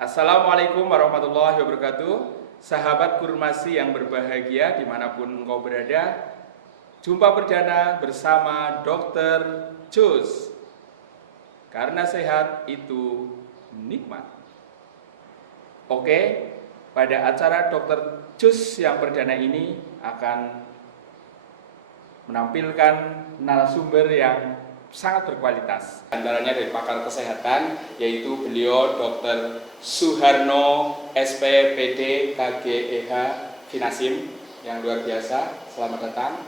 Assalamualaikum warahmatullahi wabarakatuh. Sahabat Kurmasi yang berbahagia dimanapun engkau berada, jumpa perdana bersama Dr. Cus. Karena sehat itu nikmat. Oke, pada acara Dr. Cus yang perdana ini akan menampilkan narasumber yang sangat berkualitas. Antaranya dari pakar kesehatan, yaitu beliau Dr. Suharno SPPD KGEH Finasim, yang luar biasa. Selamat datang.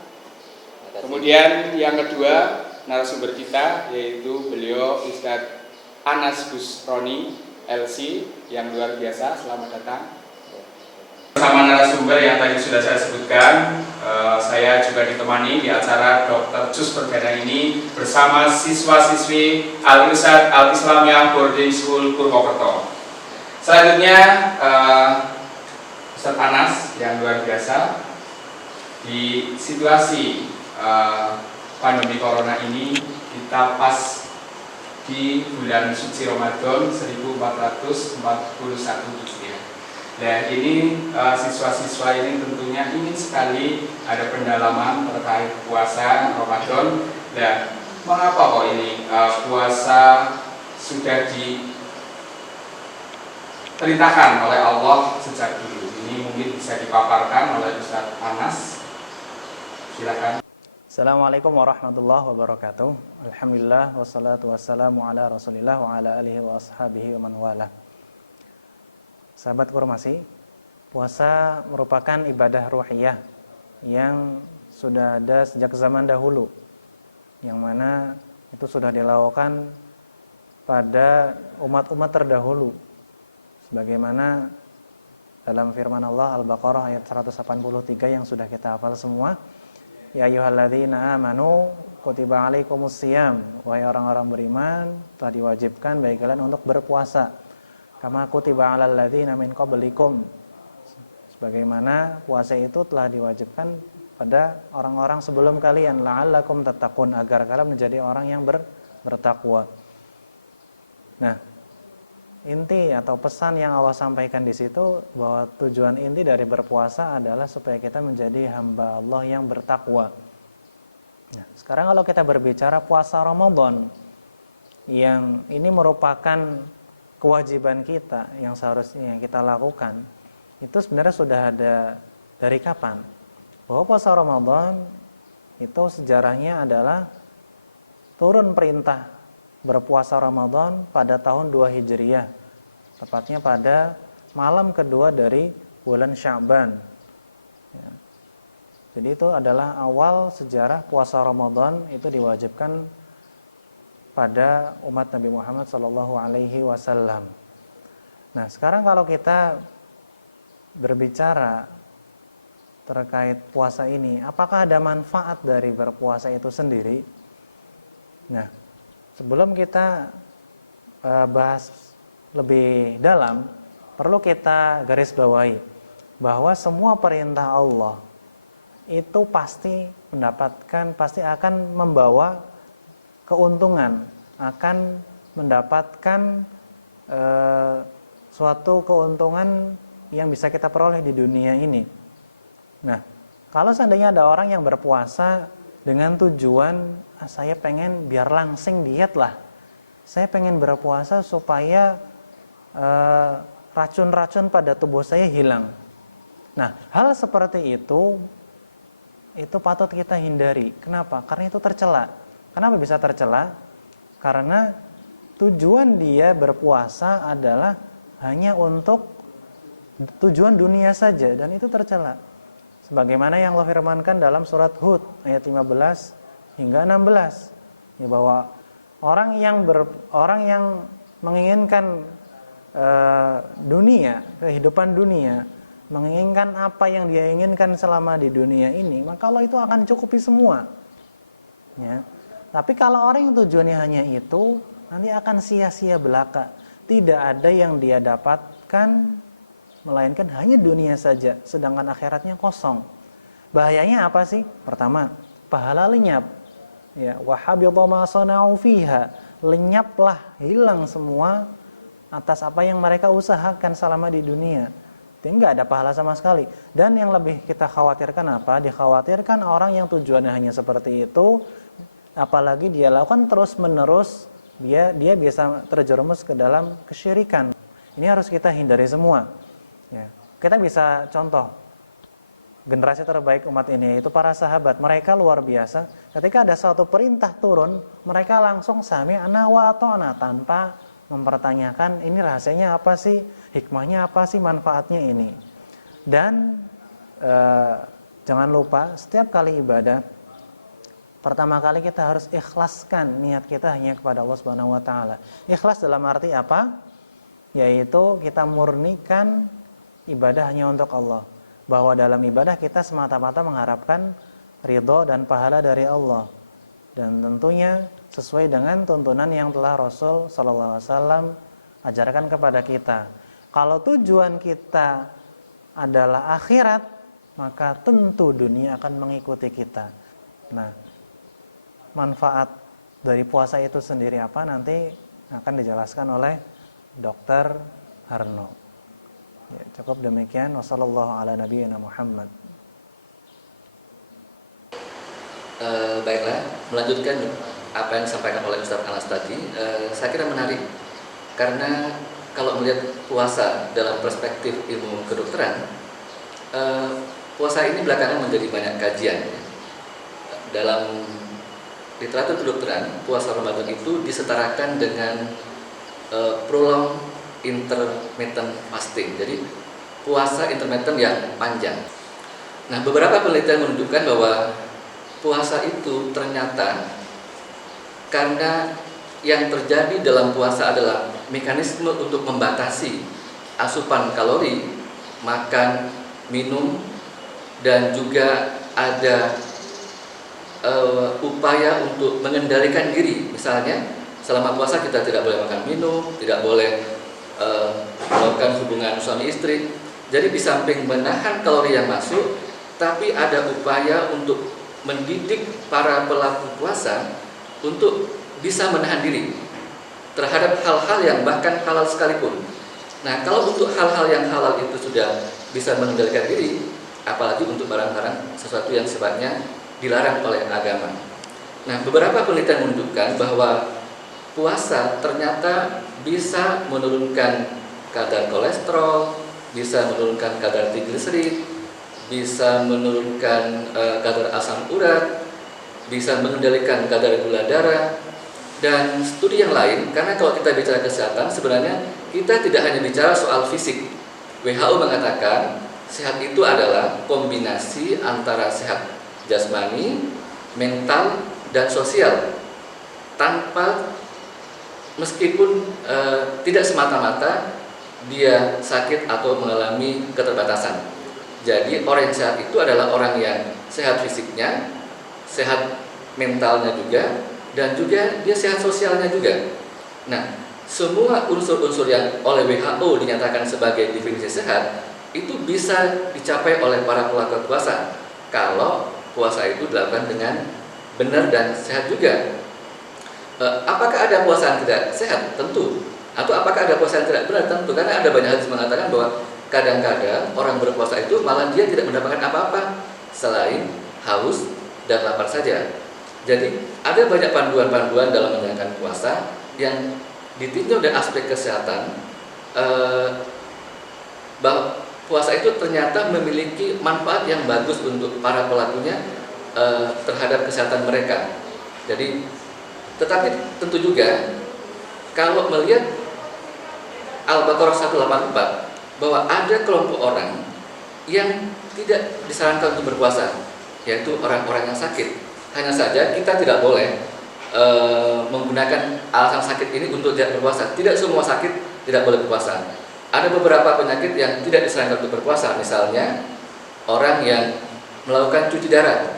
Kemudian yang kedua narasumber kita yaitu beliau Ustadz Anas Busroni LC, yang luar biasa. Selamat datang. Bersama narasumber yang tadi sudah saya sebutkan, saya juga ditemani di acara Dr. Cus perdana ini bersama siswa-siswi Al-Irsyad Al-Islamiyah Boarding School Purwokerto. Selanjutnya Ustadz Anas yang luar biasa. Di situasi pandemi corona ini, kita pas di bulan suci Ramadan 1441 Hijriah. Dan ini siswa-siswa ini tentunya ingin sekali ada pendalaman terkait puasa Ramadan. Dan mengapa kok ini puasa sudah diperintahkan oleh Allah sejak dulu? Ini mungkin bisa dipaparkan oleh Ustadz Anas. Silakan. Assalamualaikum warahmatullahi wabarakatuh. Alhamdulillah wassalatu wassalamu ala Rasulillah wa ala alihi wa ashabihi wa man wala. Sahabat Kurmasi, puasa merupakan ibadah ruhiyah yang sudah ada sejak zaman dahulu, yang mana itu sudah dilakukan pada umat-umat terdahulu, sebagaimana dalam firman Allah Al-Baqarah ayat 183 yang sudah kita hafal semua. Ya ayyuhalladzina amanu kutiba alaikumusiyam, wahai orang-orang beriman, telah diwajibkan bagi kalian untuk berpuasa. Kama kutiba alal ladzina min qablikum, sebagaimana puasa itu telah diwajibkan pada orang-orang sebelum kalian, la'allakum tattaqun, agar kalian menjadi orang yang bertakwa. Nah, inti atau pesan yang Allah sampaikan di situ bahwa tujuan inti dari berpuasa adalah supaya kita menjadi hamba Allah yang bertakwa. Nah, sekarang kalau kita berbicara puasa Ramadan, yang ini merupakan kewajiban kita yang seharusnya kita lakukan, itu sebenarnya sudah ada dari kapan? Bahwa puasa Ramadan itu sejarahnya adalah turun perintah berpuasa Ramadan pada tahun 2 Hijriah, tepatnya pada malam kedua dari bulan Sya'ban. Ya. Jadi itu adalah awal sejarah puasa Ramadan itu diwajibkan pada umat Nabi Muhammad SAW. Nah, sekarang kalau kita berbicara terkait puasa ini, apakah ada manfaat dari berpuasa itu sendiri? Nah, sebelum kita bahas lebih dalam, perlu kita garis bawahi bahwa semua perintah Allah itu pasti akan membawa keuntungan, akan mendapatkan suatu keuntungan yang bisa kita peroleh di dunia ini. Nah, kalau seandainya ada orang yang berpuasa dengan tujuan, saya pengen biar langsing diet lah, saya pengen berpuasa supaya racun-racun pada tubuh saya hilang. Nah, hal seperti itu patut kita hindari. Kenapa? Karena itu tercela. Kenapa bisa tercela? Karena tujuan dia berpuasa adalah hanya untuk tujuan dunia saja, dan itu tercela. Sebagaimana yang Allah firmankan dalam surat Hud ayat 15 hingga 16, ya, bahwa orang yang menginginkan dunia, kehidupan dunia, menginginkan apa yang dia inginkan selama di dunia ini, maka Allah itu akan cukupi semua. Ya. Tapi kalau orang yang tujuannya hanya itu, nanti akan sia-sia belaka. Tidak ada yang dia dapatkan melainkan hanya dunia saja, sedangkan akhiratnya kosong. Bahayanya apa sih? Pertama, pahala lenyap. Ya, wa habita ma sana'u fiha, lenyaplah, hilang semua atas apa yang mereka usahakan selama di dunia. Jadi nggak ada pahala sama sekali. Dan yang lebih kita khawatirkan apa? Dikhawatirkan orang yang tujuannya hanya seperti itu, apalagi dia lakukan terus-menerus, dia bisa terjerumus ke dalam kesyirikan. Ini harus kita hindari semua. Ya. Kita bisa contoh, generasi terbaik umat ini yaitu para sahabat. Mereka luar biasa. Ketika ada suatu perintah turun, mereka langsung sami'na wa ata'na tanpa mempertanyakan ini rahasianya apa sih, hikmahnya apa sih, manfaatnya ini. Dan jangan lupa setiap kali ibadah, pertama kali kita harus ikhlaskan niat kita hanya kepada Allah Subhanahu wa taala. Ikhlas dalam arti apa? Yaitu kita murnikan ibadah hanya untuk Allah. Bahwa dalam ibadah kita semata-mata mengharapkan ridho dan pahala dari Allah. Dan tentunya sesuai dengan tuntunan yang telah Rasul sallallahu alaihi wasallam ajarkan kepada kita. Kalau tujuan kita adalah akhirat, maka tentu dunia akan mengikuti kita. Nah, manfaat dari puasa itu sendiri apa nanti akan dijelaskan oleh Dr. Harno. Ya, cukup demikian. Wassallallahu ala nabiyyina Muhammad. Baiklah, melanjutkan apa yang disampaikan oleh Ustaz Anas tadi, saya kira menarik karena kalau melihat puasa dalam perspektif ilmu kedokteran, puasa ini belakangan menjadi banyak kajian. Dalam literatur kedokteran, puasa Ramadan itu disetarakan dengan prolonged intermittent fasting. Jadi puasa intermittent yang panjang. Nah, beberapa penelitian menunjukkan bahwa puasa itu ternyata karena yang terjadi dalam puasa adalah mekanisme untuk membatasi asupan kalori, makan, minum, dan juga ada upaya untuk mengendalikan diri. Misalnya selama puasa kita tidak boleh makan minum, tidak boleh melakukan hubungan suami istri. Jadi di samping menahan kalori yang masuk, tapi ada upaya untuk mendidik para pelaku puasa untuk bisa menahan diri terhadap hal-hal yang bahkan halal sekalipun. Nah, kalau untuk hal-hal yang halal itu sudah bisa mengendalikan diri, apalagi untuk barang-barang sesuatu yang sifatnya dilarang oleh agama. Nah, beberapa penelitian menunjukkan bahwa puasa ternyata bisa menurunkan kadar kolesterol, bisa menurunkan kadar trigliserid, bisa menurunkan kadar asam urat, bisa mengendalikan kadar gula darah, dan studi yang lain. Karena kalau kita bicara kesehatan, sebenarnya kita tidak hanya bicara soal fisik. WHO mengatakan sehat itu adalah kombinasi antara sehat jasmani, mental, dan sosial. Tanpa, meskipun tidak semata-mata dia sakit atau mengalami keterbatasan. Jadi orang yang sehat itu adalah orang yang sehat fisiknya, sehat mentalnya juga, dan juga dia sehat sosialnya juga. Nah, semua unsur-unsur yang oleh WHO dinyatakan sebagai definisi sehat itu bisa dicapai oleh para pelaku puasa kalau puasa itu dilakukan dengan benar dan sehat juga. Apakah ada puasa yang tidak sehat? Tentu. Atau apakah ada puasa yang tidak benar? Tentu. Karena ada banyak hadis mengatakan bahwa kadang-kadang orang berpuasa itu malah dia tidak mendapatkan apa-apa selain haus dan lapar saja. Jadi ada banyak panduan-panduan dalam menjalankan puasa yang ditinjau dari aspek kesehatan, bahwa puasa itu ternyata memiliki manfaat yang bagus untuk para pelakunya terhadap kesehatan mereka. Jadi, tetapi tentu juga kalau melihat Al-Baqarah 184 bahwa ada kelompok orang yang tidak disarankan untuk berpuasa, yaitu orang-orang yang sakit. Hanya saja kita tidak boleh menggunakan alasan sakit ini untuk tidak berpuasa. Tidak semua sakit tidak boleh berpuasa. Ada beberapa penyakit yang tidak disarankan untuk berpuasa. Misalnya orang yang melakukan cuci darah,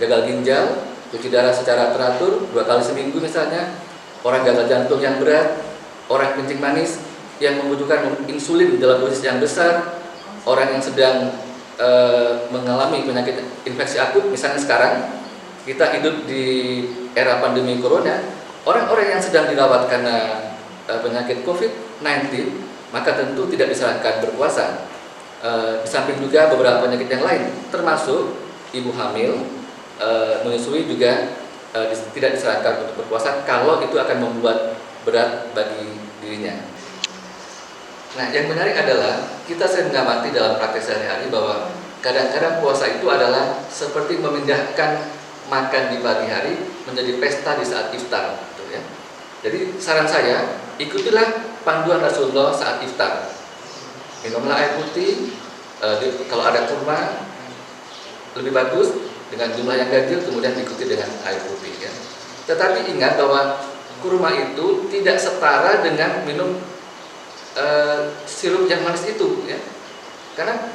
gagal ginjal, cuci darah secara teratur 2 kali seminggu misalnya, orang gagal jantung yang berat, orang kencing manis yang membutuhkan insulin dalam dosis yang besar, orang yang sedang mengalami penyakit infeksi akut. Misalnya sekarang kita hidup di era pandemi corona, orang-orang yang sedang dirawat karena penyakit COVID-19, maka tentu tidak disarankan berpuasa. Di samping juga beberapa penyakit yang lain, termasuk ibu hamil, menyusui juga tidak disarankan untuk berpuasa kalau itu akan membuat berat bagi dirinya. Nah, yang menarik adalah kita sering mengamati dalam praktek sehari-hari bahwa kadang-kadang puasa itu adalah seperti memindahkan makan di pagi hari menjadi pesta di saat iftar, gitu ya. Jadi saran saya, ikutilah panduan Rasulullah saat iftar. Minumlah air putih, kalau ada kurma lebih bagus dengan jumlah yang ganjil, kemudian diikuti dengan air putih ya. Tetapi ingat bahwa kurma itu tidak setara dengan minum sirup yang manis itu ya. Karena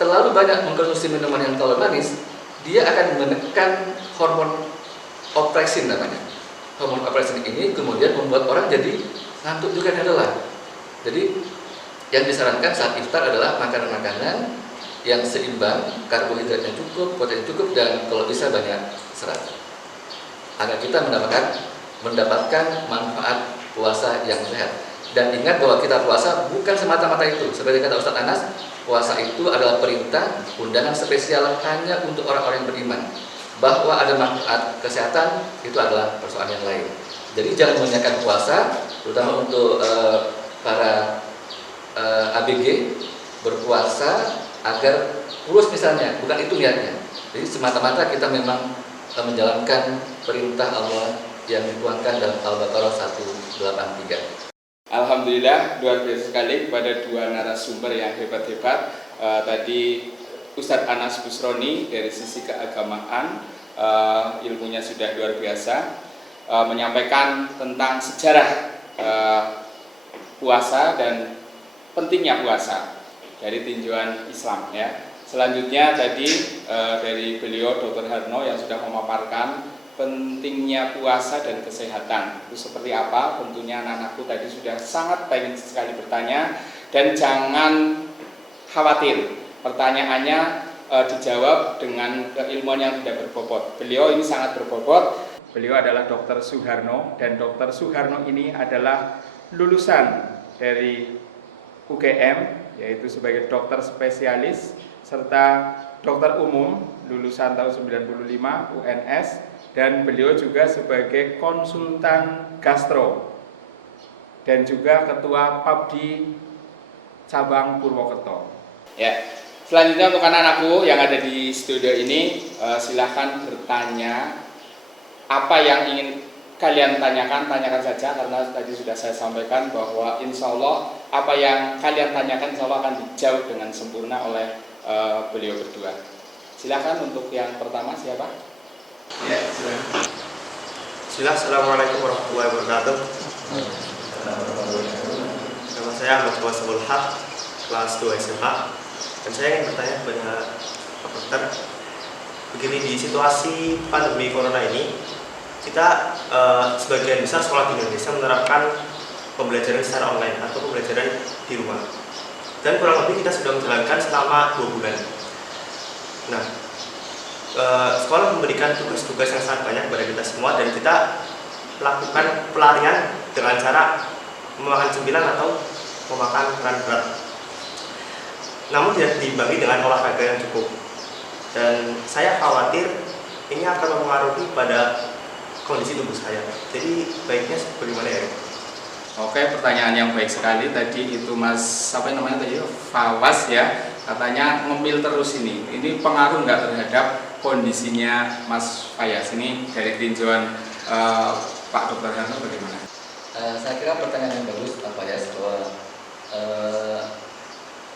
terlalu banyak mengkonsumsi minuman yang terlalu manis, dia akan menekan hormon opresin namanya. Hormon opresin ini kemudian membuat orang jadi ngantuk juga dan lelah. Jadi yang disarankan saat iftar adalah makanan-makanan yang seimbang, karbohidratnya cukup, protein cukup, dan kalau bisa banyak serat, agar kita mendapatkan manfaat puasa yang sehat. Dan ingat bahwa kita puasa bukan semata-mata itu. Seperti kata Ustadz Anas, puasa itu adalah perintah, undangan spesial hanya untuk orang-orang yang beriman. Bahwa ada manfaat kesehatan, itu adalah persoalan yang lain. Jadi jangan menyanyikan puasa, terutama untuk para ABG berpuasa agar kurus misalnya, bukan itu niatnya. Jadi semata-mata kita memang menjalankan perintah Allah yang dituangkan dalam Al-Baqarah 183. Alhamdulillah, luar biasa sekali kepada dua narasumber yang hebat-hebat. Tadi Ustadz Anas Busroni dari sisi keagamaan, ilmunya sudah luar biasa, menyampaikan tentang sejarah puasa dan pentingnya puasa dari tinjauan Islam ya. Selanjutnya tadi dari beliau Dr. Harno yang sudah memaparkan pentingnya puasa dan kesehatan. Itu seperti apa? Tentunya anak-anakku tadi sudah sangat pengen sekali bertanya, dan jangan khawatir. Pertanyaannya dijawab dengan keilmuan yang tidak berbobot. Beliau ini sangat berbobot. Beliau adalah Dr. Suharno, dan Dr. Suharno ini adalah lulusan dari UGM, yaitu sebagai dokter spesialis, serta dokter umum lulusan tahun 95 UNS, dan beliau juga sebagai konsultan gastro dan juga ketua PABDI cabang Purwokerto. Ya, selanjutnya untuk anak-anakku yang ada di studio ini, silahkan bertanya apa yang ingin kalian tanyakan saja, karena tadi sudah saya sampaikan bahwa insya Allah apa yang kalian tanyakan insya Allah akan dijawab dengan sempurna oleh beliau berdua. Silakan untuk yang pertama, siapa? Ya, silakan. Assalamualaikum warahmatullahi wabarakatuh. Nama saya Ahmad Wasabul Haq, kelas 2 SMA, dan saya ingin bertanya kepada Pak Dokter, begini, di situasi pandemi corona ini, kita sebagian besar sekolah di Indonesia menerapkan pembelajaran secara online atau pembelajaran di rumah, dan kurang lebih kita sudah menjalankan selama 2 bulan. Nah, sekolah memberikan tugas-tugas yang sangat banyak kepada kita semua, dan kita lakukan pelarian dengan cara memakan cemilan atau memakan makanan berat, namun tidak diimbangi dengan olahraga yang cukup. Dan saya khawatir ini akan mempengaruhi pada kondisi tubuh saya. Jadi baiknya bagaimana ya? Oke, pertanyaan yang baik sekali tadi itu Mas, apa namanya tadi? Fawas ya, katanya ngemil terus ini. Ini pengaruh nggak terhadap kondisinya Mas Fayas? Ini dari tinjauan Pak Dr. Harno bagaimana? Saya kira pertanyaan yang bagus Pak Fayas, bahwa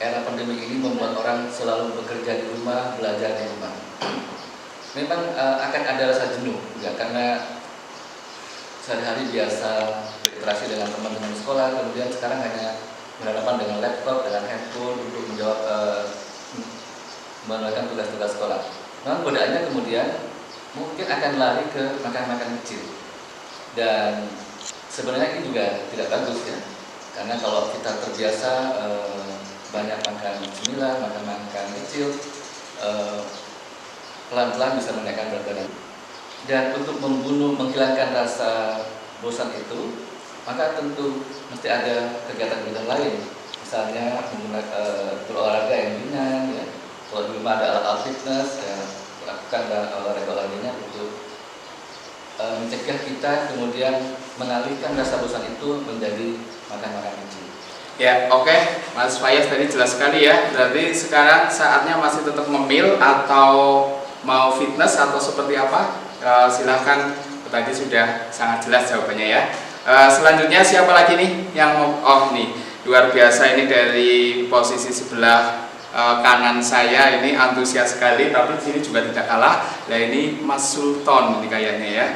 era pandemi ini membuat orang selalu bekerja di rumah, belajar di rumah. Memang akan ada rasa jenuh, ya, karena sehari-hari biasa berinteraksi dengan teman-teman sekolah, kemudian sekarang hanya berhadapan dengan laptop, dengan handphone untuk menjawab menunaikan tugas-tugas sekolah. Namun godaannya kemudian mungkin akan lari ke makan-makan kecil, dan sebenarnya ini juga tidak bagus ya, karena kalau kita terbiasa banyak makan cemilan, makan kecil, pelan-pelan bisa menaikkan berat badan. Dan untuk menghilangkan rasa bosan itu, maka tentu mesti ada kegiatan-kegiatan lain, misalnya berolahraga yang ringan, ya. Kalau di rumah ada alat fitness, ya, lakukan olahraga-olahraganya untuk mencegah kita kemudian mengalihkan rasa bosan itu menjadi makan-makan kecil. Ya, oke. Mas Fayaz tadi jelas sekali ya. Berarti sekarang saatnya masih tetap memil atau mau fitness atau seperti apa? Silahkan, tadi sudah sangat jelas jawabannya ya. Selanjutnya siapa lagi nih yang mau? Oh nih, luar biasa ini dari posisi sebelah kanan saya ini antusias sekali, tapi di sini juga tidak kalah. Nah ini Mas Sultan ini kayaknya ya.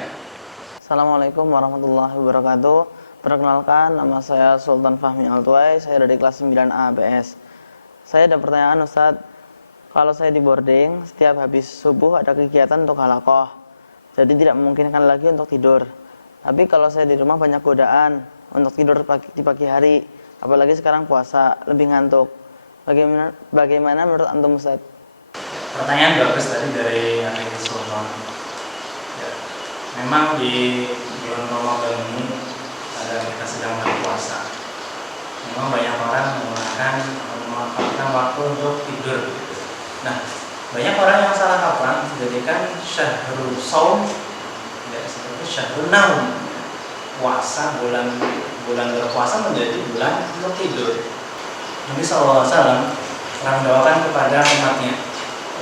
Assalamualaikum warahmatullahi wabarakatuh. Perkenalkan, nama saya Sultan Fahmi Altuai, saya dari kelas 9A APS. Saya ada pertanyaan Ustadz, kalau saya di boarding, setiap habis subuh ada kegiatan untuk halakoh, jadi tidak memungkinkan lagi untuk tidur. Tapi kalau saya di rumah banyak godaan untuk tidur di pagi hari, apalagi sekarang puasa, lebih ngantuk. Bagaimana menurut Antum Ustadz? Pertanyaan bagus tadi dari Akhil Sultan. Ya, memang di bulan Ramadan ini kita sedang berpuasa. Memang banyak orang memanfaatkan waktu untuk tidur. Nah, banyak orang yang salah kaprah menjadikan syahrul shaum seperti syahrul naum. Puasa, bulan berpuasa menjadi bulan untuk tidur. Nabi SAW pernah mendoakan kepada umatnya,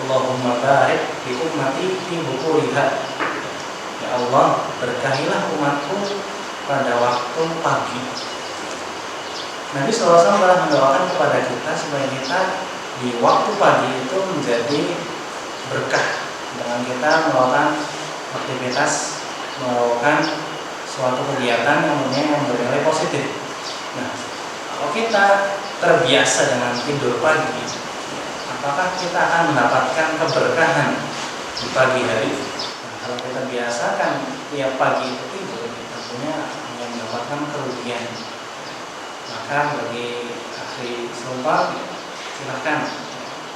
Allahumma barik fi ummati fi bukuriha. Ya Allah, berkahilah umatku pada waktu pagi. Nabi SAW telah mendoakan kepada kita supaya kita di waktu pagi itu menjadi berkah dengan kita melakukan aktivitas, melakukan suatu kegiatan yang bernilai positif. Nah, kalau kita terbiasa dengan tidur pagi, apakah kita akan mendapatkan keberkahan di pagi hari? Nah, kalau kita biasakan tiap pagi itu tidur, tentunya hanya mendapatkan kerugian. Maka bagi ahli Sultan, silahkan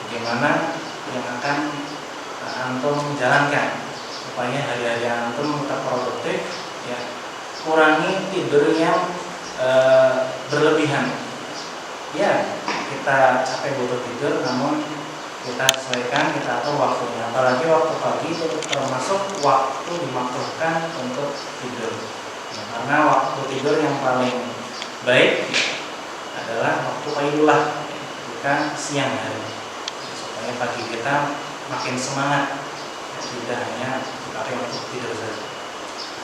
bagaimana yang akan antum jalankan supaya hari-hari antum tetap produktif, ya. Kurangi tidur yang berlebihan. Ya, kita capek butuh tidur, namun kita sesuaikan, kita atur waktunya. Apalagi waktu pagi itu termasuk waktu dimakruhkan untuk tidur. Ya, karena waktu tidur yang paling baik adalah waktu qailulah, bukan siang hari. Supaya pagi kita makin semangat, tidak hanya dipakai untuk tidur saja.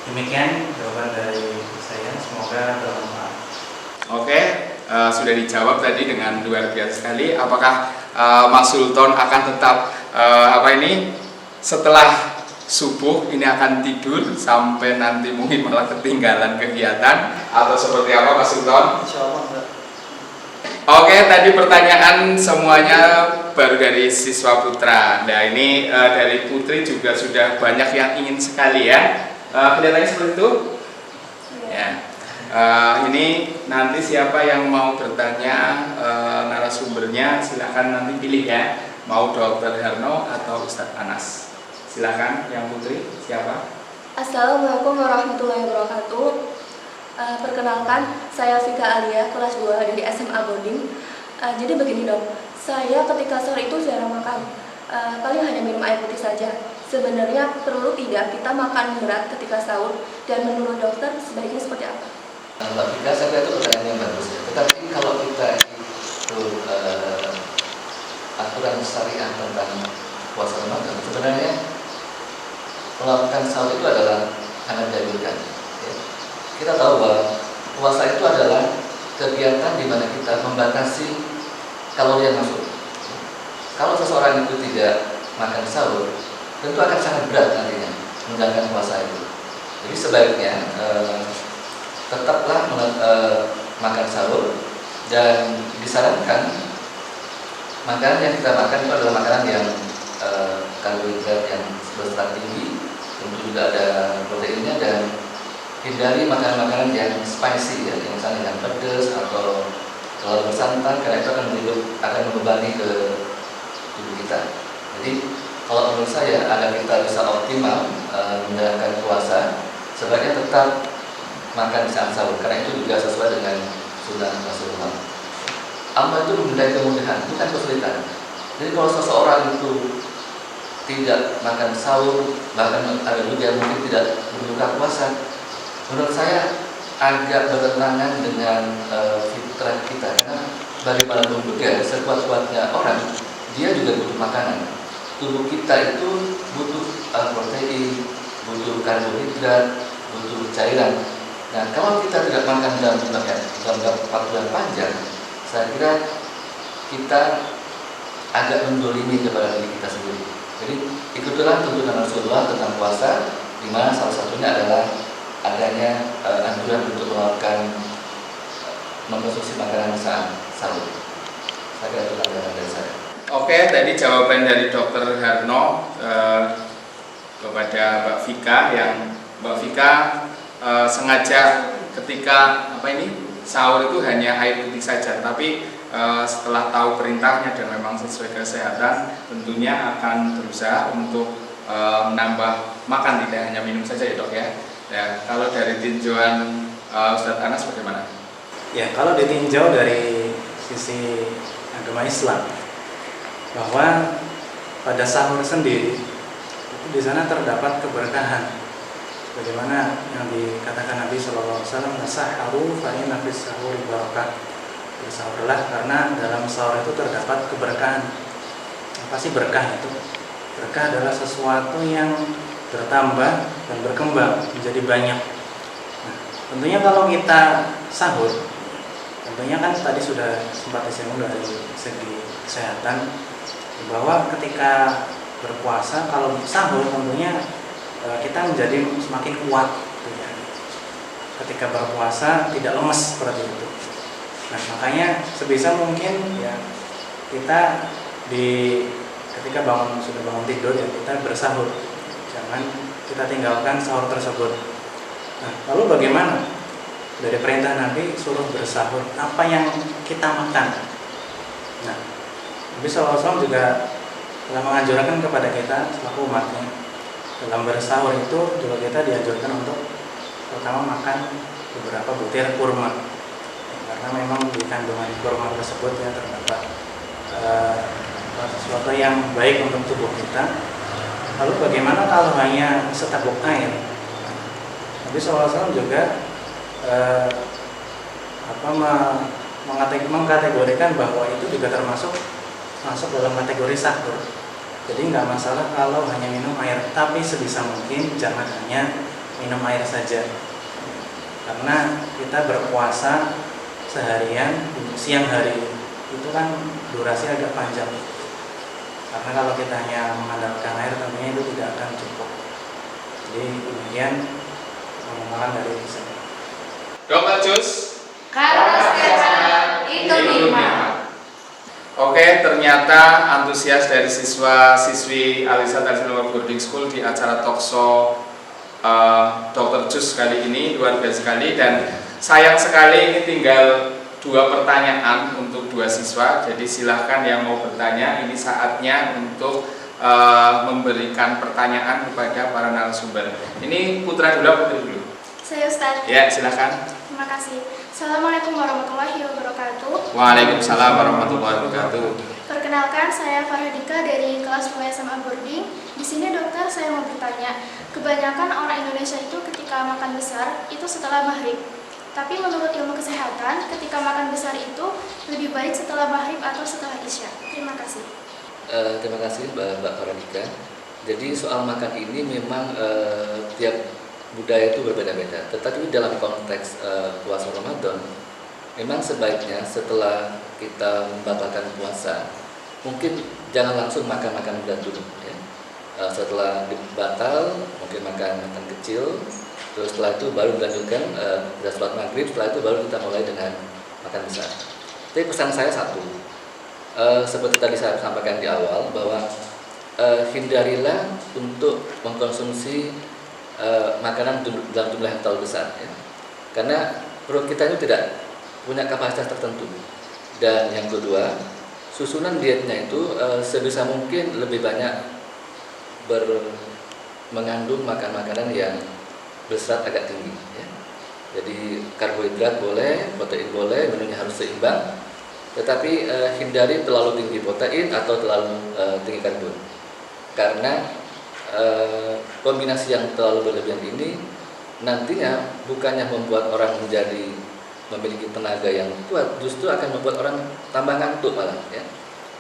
Demikian jawaban dari saya, semoga bermanfaat. Oke, sudah dijawab tadi dengan luar biasa sekali. Apakah Mas Sultan akan tetap setelah subuh ini akan tidur sampai nanti mungkin malah ketinggalan kegiatan atau seperti apa Mas Sultan? Insyaallah enggak. Oke, tadi pertanyaan semuanya baru dari siswa putra. Nah ini dari putri juga sudah banyak yang ingin sekali ya. Kelihatannya seperti itu. Ya. Ini nanti siapa yang mau bertanya narasumbernya silakan nanti pilih ya. Mau Dr. Harno atau Ustadz Anas. Silakan yang putri siapa? Assalamualaikum warahmatullahi wabarakatuh. Perkenalkan, saya Vika Alia, kelas 2 dari SMA Bonding. Jadi begini dok, saya ketika sore itu jarang makan, paling hanya minum air putih saja. Sebenarnya perlu tidak kita makan berat ketika sahur, dan menurut dokter sebaiknya seperti apa? Mbak Vika, saya kira itu pertanyaan yang bagus ya. Tetapi kalau kita itu aturan syariah tentang puasa Ramadan, sebenarnya melakukan sahur itu adalah sangat dianjurkan. Ya. Kita tahu bahwa puasa itu adalah kegiatan di mana kita membatasi kalori yang masuk. Kalau seseorang itu tidak makan sahur, tentu akan sangat berat nantinya menjalankan puasa itu. Jadi sebaiknya tetaplah makan sahur, dan disarankan makanan yang kita makan itu adalah makanan yang karbohidrat yang berserat tinggi, tentu juga ada proteinnya, dan hindari makanan-makanan yang spicy ya, yang misalnya yang pedas atau terlalu bersantan, karena itu akan membebani ke tubuh kita. Jadi kalau menurut saya agar kita bisa optimal menjalankan puasa, sebaiknya tetap makan di saat sahur, karena itu juga sesuai dengan sunnah Rasulullah. Amal itu menjadi kemudahan, bukan kesulitan. Jadi kalau seseorang itu tidak makan sahur, bahkan ada juga yang mungkin tidak berbuka puasa, menurut saya agak bertentangan dengan fitrah kita, karena bagaimanapun juga sekuat-kuatnya orang, dia juga butuh makanan. Tubuh kita itu butuh protein, butuh karbohidrat, butuh cairan. Nah, kalau kita tidak makan dalam waktu yang panjang, saya kira kita agak mendolimi kepada diri kita sendiri. Jadi ikutilah tuntunan Rasulullah tentang puasa, di mana salah satunya adalah adanya anjuran untuk melakukan mengkonsumsi makanan saat sahur. Saya kira itu tambahan dari saya. Oke, tadi jawaban dari Dr. Harno kepada Mbak Vika, yang Mbak Vika sengaja ketika sahur itu hanya air putih saja, tapi setelah tahu perintahnya dan memang sesuai kesehatan, tentunya akan berusaha untuk menambah makan, tidak hanya minum saja ya dok ya. Nah, kalau dari tinjauan Ustadz Anas bagaimana? Ya, kalau ditinjau dari sisi agama Islam, bahwa pada sahur sendiri itu di sana terdapat keberkahan, bagaimana yang dikatakan Nabi SAW, "Saharu fa inna fis sahuri barakah." Bersahurlah karena dalam sahur itu terdapat keberkahan. Apa sih berkah itu? Berkah adalah sesuatu yang bertambah dan berkembang menjadi banyak. Nah, tentunya kalau kita sahur, tentunya kan tadi sudah sempat disinggung dari segi kesehatan, bahwa ketika berpuasa, kalau sahur tentunya kita menjadi semakin kuat. Ketika berpuasa tidak lemes seperti itu. Nah, makanya sebisa mungkin ya kita ketika sudah bangun tidur ya kita bersahur. Jangan kita tinggalkan sahur tersebut. Nah, lalu bagaimana? Dari perintah Nabi suruh bersahur, apa yang kita makan? Nah, Nabi SAW juga telah menganjurkan kepada kita selaku umatnya, dalam bersahur itu juga kita dianjurkan untuk pertama makan beberapa butir kurma, karena memang di kandungan kurma tersebut ya terdapat sesuatu yang baik untuk tubuh kita. Lalu bagaimana kalau hanya seteguk air? Nabi SAW juga mengkategorikan bahwa itu juga masuk dalam kategori sahur. Jadi nggak masalah kalau hanya minum air, tapi sebisa mungkin jangan hanya minum air saja, karena kita berpuasa seharian siang hari itu kan durasi agak panjang. Karena kalau kita hanya mengandalkan air, tentunya itu tidak akan cukup. Jadi demikian pemahaman dari saya. Dr. Jus, Karena setiap itu nikmat. Oke, ternyata antusias dari siswa-siswi Alisat Al-Sinawar Boarding School di acara talkshow Dr. Jus kali ini luar biasa sekali, dan sayang sekali ini tinggal 2 pertanyaan untuk 2 siswa. Jadi silahkan yang mau bertanya, ini saatnya untuk memberikan pertanyaan kepada para narasumber. Ini putra dulu, putri dulu. Saya Ustadz. Ya, silahkan. Terima kasih. Assalamualaikum warahmatullahi wabarakatuh. Waalaikumsalam warahmatullahi wabarakatuh. Perkenalkan, saya Farhadika dari kelas 2 SMA Boarding. Di sini dokter, saya mau bertanya, kebanyakan orang Indonesia itu ketika makan besar itu setelah maghrib. Tapi menurut ilmu kesehatan, ketika makan besar itu lebih baik setelah maghrib atau setelah isya. Terima kasih. Terima kasih Mbak Farhadika. Jadi soal makan ini memang tiap budaya itu berbeda-beda. Tetapi dalam konteks puasa Ramadan, memang sebaiknya setelah kita membatalkan puasa, mungkin jangan langsung makan berat dulu. Ya. Setelah batal, mungkin makan kecil. Terus setelah itu baru dilanjutkan sholat maghrib. Setelah itu baru kita mulai dengan makan besar. Tapi pesan saya satu, seperti tadi saya sampaikan di awal, bahwa hindarilah untuk mengkonsumsi makanan dalam jumlah yang terlalu besar, ya. Karena perut kita itu tidak punya kapasitas tertentu. Dan yang kedua, susunan dietnya itu sebisa mungkin lebih banyak mengandung makanan yang berserat agak tinggi, ya. Jadi karbohidrat boleh, protein boleh, menunya harus seimbang, tetapi hindari terlalu tinggi protein atau terlalu tinggi karbon. Karena kombinasi yang terlalu berlebihan ini nantinya bukannya membuat orang menjadi memiliki tenaga yang kuat, justru akan membuat orang tambah ngantuk malah ya.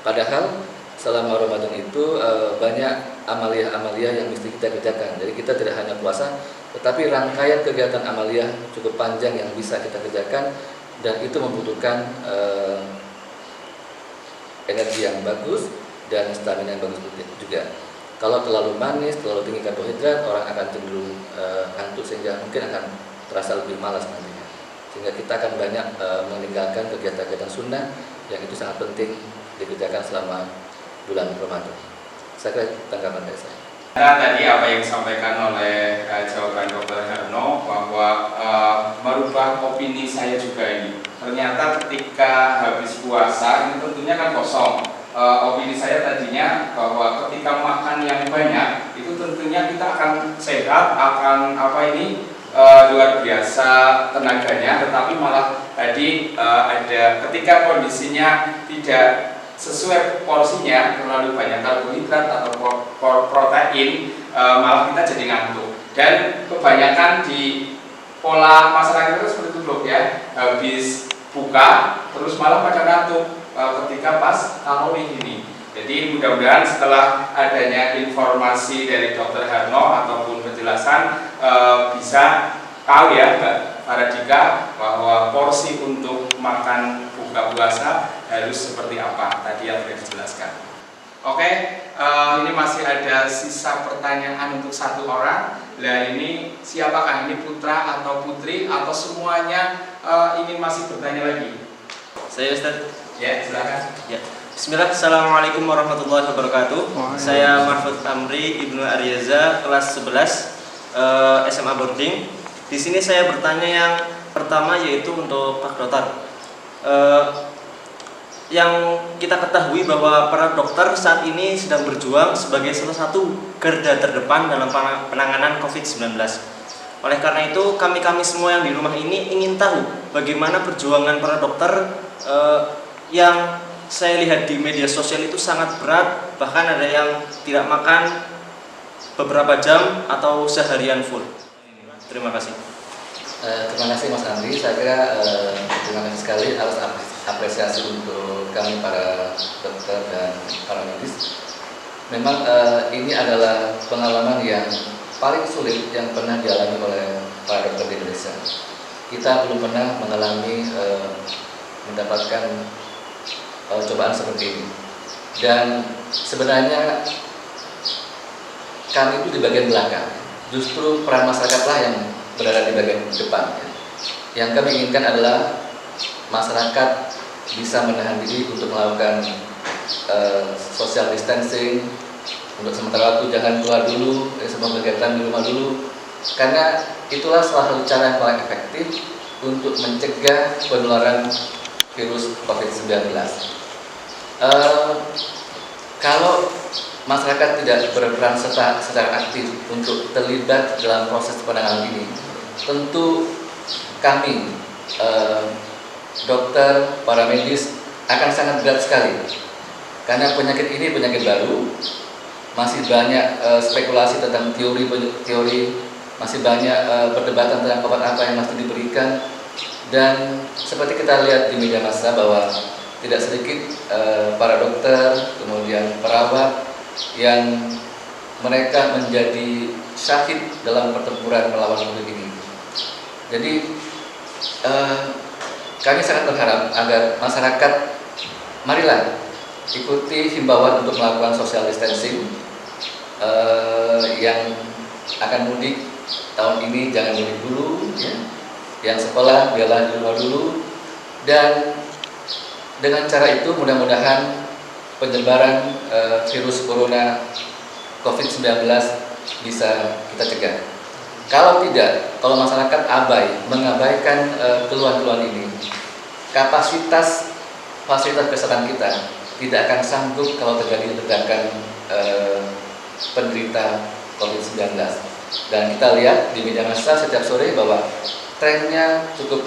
Padahal selama Ramadan itu banyak amalia-amalia yang mesti kita kerjakan. Jadi kita tidak hanya puasa, tetapi rangkaian kegiatan amalia cukup panjang yang bisa kita kerjakan, dan itu membutuhkan energi yang bagus dan stamina yang bagus juga. Kalau terlalu manis, terlalu tinggi karbohidrat, orang akan cenderung ngantuk sehingga mungkin akan terasa lebih malas nantinya. Sehingga kita akan banyak meninggalkan kegiatan-kegiatan sunnah yang itu sangat penting dikerjakan selama bulan Ramadan. Saya kira tanggapan dari saya. Nah, tadi apa yang disampaikan oleh jawaban Dr. Harno bahwa merubah opini saya juga ini. Ternyata ketika habis puasa ini tentunya kan kosong. Opini saya tadinya bahwa ketika makan yang banyak itu tentunya kita akan sehat, akan luar biasa tenaganya, tetapi malah tadi ada ketika kondisinya tidak sesuai porsinya, terlalu banyak karbohidrat atau protein, malah kita jadi ngantuk. Dan kebanyakan di pola masyarakat itu seperti itu loh ya, habis buka terus malah pada ngantuk ketika pas kalori ini. Jadi mudah-mudahan setelah adanya informasi dari Dr. Harno ataupun penjelasan bisa tahu ya Mbak Faradika bahwa porsi untuk makan buka puasa harus seperti apa tadi yang sudah dijelaskan. Oke, ini masih ada sisa pertanyaan untuk satu orang. Nah ini siapakah, ini putra atau putri atau semuanya ingin masih bertanya lagi? Saya Ustaz. Ya, silakan. Ya. Bismillah, Assalamualaikum warahmatullahi wabarakatuh. Saya Mahfud Amri Ibnu Aryaza, kelas 11 SMA Boarding. Di sini saya bertanya yang pertama yaitu untuk Pak Dokter. Yang kita ketahui bahwa para dokter saat ini sedang berjuang sebagai salah satu garda terdepan dalam penanganan COVID-19. Oleh karena itu, kami semua yang di rumah ini ingin tahu bagaimana perjuangan para dokter yang saya lihat di media sosial itu sangat berat, bahkan ada yang tidak makan beberapa jam atau seharian full. Terima kasih. Terima kasih Mas Andri. Saya kira terima kasih sekali atas apresiasi untuk kami para dokter dan para medis. Memang ini adalah pengalaman yang paling sulit yang pernah dialami oleh para dokter di Indonesia. Kita belum pernah mengalami mendapatkan cobaan seperti ini. Dan sebenarnya kami itu di bagian belakang. Justru peran masyarakatlah yang berada di bagian depan. Yang kami inginkan adalah masyarakat bisa menahan diri untuk melakukan social distancing, untuk sementara waktu jangan keluar dulu, semua kegiatan di rumah dulu, karena itulah salah satu cara yang paling efektif untuk mencegah penularan virus COVID-19. Kalau masyarakat tidak berperan secara aktif untuk terlibat dalam proses penanganan ini, tentu kami dokter, para medis akan sangat berat sekali, karena penyakit ini penyakit baru, masih banyak spekulasi tentang teori, masih banyak perdebatan tentang obat apa yang mesti diberikan, dan seperti kita lihat di media massa bahwa tidak sedikit para dokter, kemudian perawat yang mereka menjadi syahid dalam pertempuran melawan COVID ini. Jadi kami sangat berharap agar masyarakat marilah ikuti himbauan untuk melakukan social distancing. Yang akan mudik tahun ini jangan mudik dulu, ya. Yang sekolah biarlah di rumah dulu, dan dengan cara itu mudah-mudahan penyebaran virus corona COVID-19 bisa kita cegah. Kalau tidak, kalau masyarakat mengabaikan keluhan-keluhan ini, kapasitas fasilitas kesehatan kita tidak akan sanggup kalau terjadi ledakan penderita COVID-19. Dan kita lihat di media massa setiap sore bahwa trennya cukup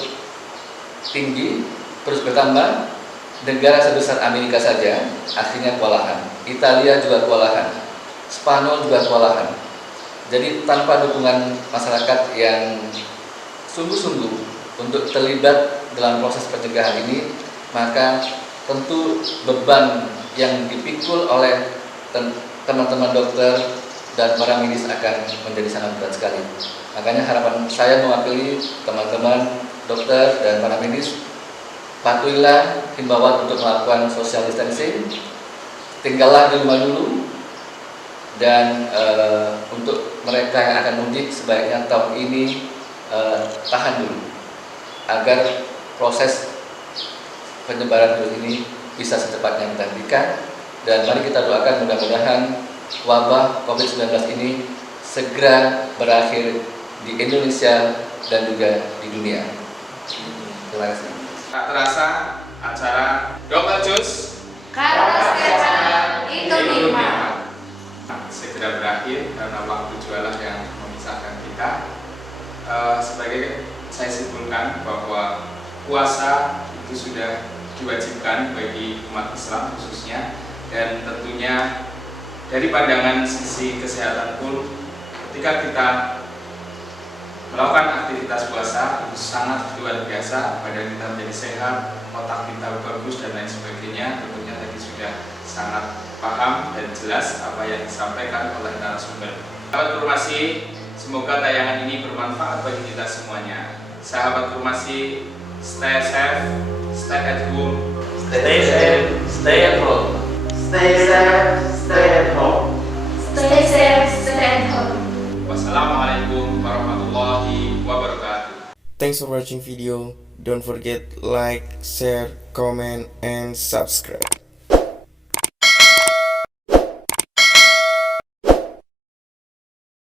tinggi, terus bertambah. Negara sebesar Amerika saja akhirnya kewalahan, Italia juga kewalahan, Spanyol juga kewalahan. Jadi tanpa dukungan masyarakat yang sungguh-sungguh untuk terlibat dalam proses pencegahan ini, maka tentu beban yang dipikul oleh teman-teman dokter dan para medis akan menjadi sangat berat sekali. Makanya harapan saya mewakili teman-teman dokter dan para medis, patuhilah himbauan untuk melakukan social distancing, tinggallah di rumah dulu, dan untuk mereka yang akan mudik sebaiknya tahun ini tahan dulu agar proses penyebaran virus ini bisa secepatnya kita hentikan. Dan mari kita doakan mudah-mudahan wabah COVID-19 ini segera berakhir di Indonesia dan juga di dunia. Terima kasih. Tak terasa acara Dr. Jus Karena kesehatan itu nikmat. segera berakhir karena waktu jualan yang memisahkan kita. Sebagai saya simpulkan bahwa puasa itu sudah diwajibkan bagi umat Islam khususnya, dan tentunya dari pandangan sisi kesehatan pun ketika kita melakukan aktivitas puasa itu sangat luar biasa, badan kita menjadi sehat, otak kita bagus dan lain sebagainya. Tentunya tadi sudah sangat paham dan jelas apa yang disampaikan oleh narasumber. Sahabat Kurmasi, semoga tayangan ini bermanfaat bagi kita semuanya. Sahabat Kurmasi, stay safe, stay at home. Stay safe, stay at home. Stay safe, stay at home. Stay safe, stay at home. Wassalamualaikum warahmatullahi wabarakatuh. Thanks for watching video. Don't forget like, share, comment, and subscribe.